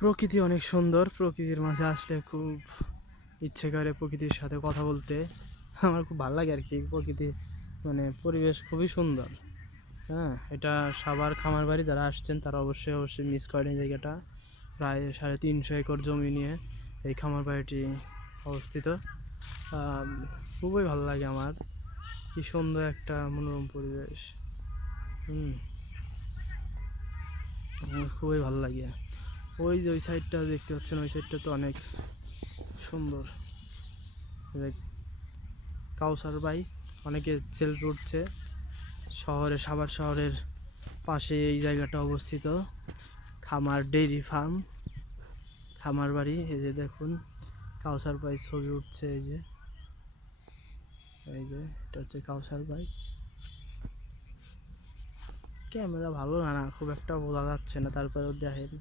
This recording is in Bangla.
প্রকৃতি অনেক সুন্দর, প্রকৃতির মাঝে আসলে খুব ইচ্ছে করে প্রকৃতির সাথে কথা বলতে। আমার খুব ভালো লাগে আর কি, প্রকৃতি মানে পরিবেশ খুবই সুন্দর। হ্যাঁ, এটা সাভার খামারবাড়ি যারা আসছেন তারা অবশ্যই অবশ্যই মিস করেন এই জায়গাটা। প্রায় 350 একর জমি নিয়ে এই খামারবাড়িটি অবস্থিত। খুবই ভালো লাগে আমার, কি সুন্দর একটা মনোরম পরিবেশ। হুম, আমার খুবই ভালো লাগে। ওই যে ওই সাইডটা দেখতে পাচ্ছেন, ওই সাইডটা তো অনেক সুন্দর। কাউসার বাই, অনেকে সেলফি উঠছে। শহরে, সাভার শহরের পাশে এই জায়গাটা অবস্থিত। খামার ডেইরি ফার্ম, খামার বাড়ি। এই যে দেখুন কাউসার বাই ছবি উঠছে। এই যে এটা হচ্ছে কাউসার বাই। ক্যামেরা ভালো না, খুব একটা বোঝা যাচ্ছে না, তারপরেও দেখেন।